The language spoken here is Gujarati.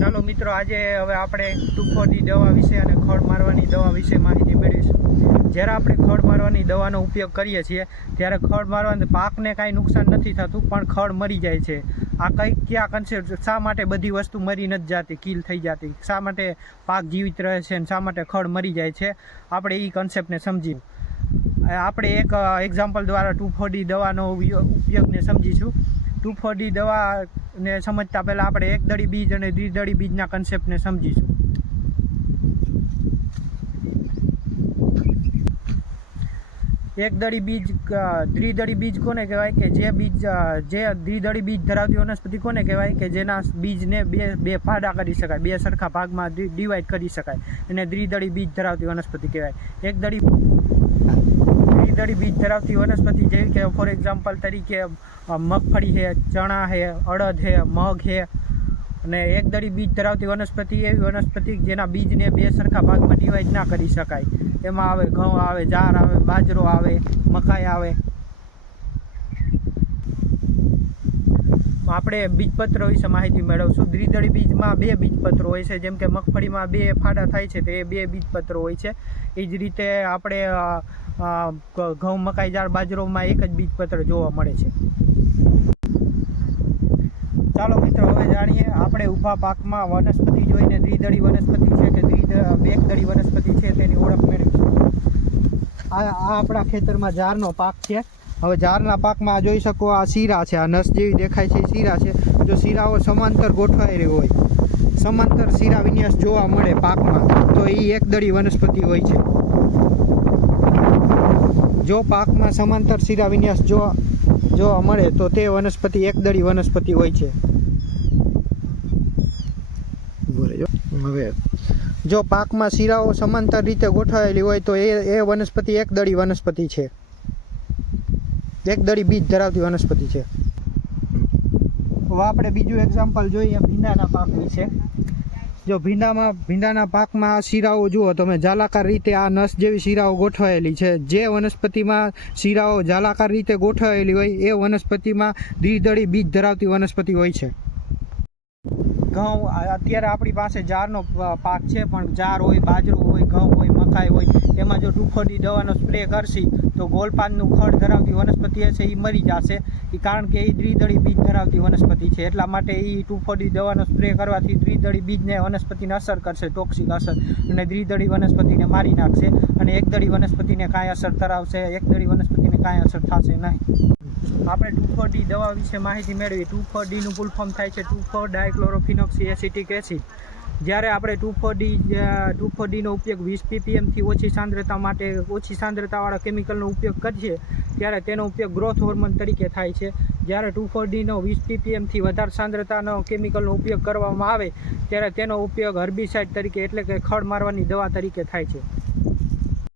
ચાલો મિત્રો, આજે હવે આપણે ટુફોડી દવા વિશે અને ખડ મારવાની દવા વિશે માહિતી મેળવીશું। જ્યારે આપણે ખડ મારવાની દવાનો ઉપયોગ કરીએ છીએ ત્યારે ખડ મારવાથી પાકને કાંઈ નુકસાન નથી થતું, પણ ખડ મરી જાય છે। આ ક્યાં કન્સેપ્ટ, શા માટે બધી વસ્તુ મરી નથી જતી, કીલ થઈ જતી, શા માટે પાક જીવિત રહે છે અને શા માટે ખડ મરી જાય છે, આપણે એ કન્સેપ્ટને સમજીએ। આપણે એક એક્ઝામ્પલ દ્વારા ટુફોડી દવાનો ઉપયોગને સમજીશું। ટુફોડી દવાને સમજતા પહેલાં આપણે એકદળી બીજ અને દ્વિદળી બીજના કન્સેપ્ટને સમજીશું। એકદળી બીજ, દ્વિદળી બીજ કોને કહેવાય કે જે દ્વિદળી બીજ ધરાવતી વનસ્પતિ કોને કહેવાય કે જેના બીજને બે ફાડા કરી શકાય, બે સરખા ભાગમાં ડિવાઈડ કરી શકાય, એને દ્વિદળી બીજ ધરાવતી વનસ્પતિ કહેવાય। દ્વિદળી બીજ ધરાવતી વનસ્પતિ જેવી કે ફોર એક્ઝામ્પલ તરીકે મગફળી છે, ચણા છે, અડદ છે, મગ છે। અને એકદળી બીજ ધરાવતી વનસ્પતિ એવી વનસ્પતિ જેના બીજને બે સરખા ભાગમાં ડિવાઈડ ના કરી શકાય। એમાં આવે ઘઉં આવે, જાર આવે, બાજરો આવે, મકાઈ આવે। આપણે બીજપત્ર વિશે માહિતી મેળવશું। દ્વિદળી બીજમાં બે બીજપત્રો હોય છે, જેમ કે મગફળીમાં બે ફાડા થાય છે તો એ બે બીજપત્રો હોય છે। એ જ રીતે આપણે ઘઉં, મકાઈ, જાર, બાજરોમાં એક જ બીજપત્ર જોવા મળે છે। ચાલો મિત્રો, હવે જાણીએ આપણે ઊભા પાકમાં વનસ્પતિ જોઈને દ્વિદળી વનસ્પતિ છે કે એકદળી વનસ્પતિ છે તેની ઓળખ મેળવીશું। આ આપણા ખેતરમાં જારનો પાક છે। હવે જારના પાકમાં જોઈ શકો, આ શીરા છે, આ નસ જેવી દેખાય છે, શીરા છે। જો શીરાઓ સમાંતર ગોઠવાયેલી હોય, સમાંતર શીરા વિન્યાસ જોવા મળે પાકમાં, તો એ એકદળી વનસ્પતિ હોય છે। જો પાકમાં સમાંતર શીરા વિન્યાસ જોવા મળે તો તે વનસ્પતિ એકદળી વનસ્પતિ હોય છે। હવે જો પાકમાં શીરાઓ સમાંતર રીતે ગોઠવાયેલી હોય તો એ વનસ્પતિ એકદળી વનસ્પતિ છે, એકદળી બીજ ધરાવતી વનસ્પતિ છે। હવે આપણે બીજું એક્ઝામ્પલ જોઈએ ભીંડાના પાક વિશે। જો ભીંડાના પાકમાં શીરાઓ જુઓ તમે, જાલાકાર રીતે આ નસ જેવી શીરાઓ ગોઠવાયેલી છે। જે વનસ્પતિમાં શીરાઓ જાલાકાર રીતે ગોઠવાયેલી હોય એ વનસ્પતિમાં દ્વિદળી બીજ ધરાવતી વનસ્પતિ હોય છે। ઘઉં, અત્યારે આપણી પાસે જારનો પાક છે, પણ જાર હોય, બાજરો હોય, ઘઉં હોય, મકાઈ હોય, એમાં જો ટુફોડી દવાનો સ્પ્રે કરશી તો ગોલપાનનું ખડ ધરાવતી વનસ્પતિ હશે એ મરી જશે, કારણ કે એ દ્વિદળી બીજ ધરાવતી વનસ્પતિ છે। એટલા માટે એ ટુફોડી દવાનો સ્પ્રે કરવાથી દ્વિદળી બીજને વનસ્પતિને અસર કરશે, ટોક્સિક અસર, અને દ્વિદળી વનસ્પતિને મારી નાખશે, અને એકદળી વનસ્પતિને કાંઈ અસર કરાવશે, એકદળી વનસ્પતિને કાંઈ અસર થશે નહીં। આપણે ટુફોડી દવા વિશે માહિતી મેળવી। ટુફોડીનું ફૂલ ફોર્મ થાય છે 2,4-ડાયક્લોરોફિનોક્સી એસિટિક એસિડ। જ્યારે આપણે ટુફોડીનો ઉપયોગ 20 ppm થી ઓછી સાંદ્રતા માટે, ઓછી સાંદ્રતાવાળા કેમિકલનો ઉપયોગ કરીએ ત્યારે તેનો ઉપયોગ ગ્રોથ હોર્મોન તરીકે થાય છે। જ્યારે ટુફોડીનો 20 ppm થી વધારે સાંદ્રતાનો કેમિકલનો ઉપયોગ કરવામાં આવે ત્યારે તેનો ઉપયોગ હર્બિસાઇડ તરીકે, એટલે કે ખડ મારવાની દવા તરીકે થાય છે।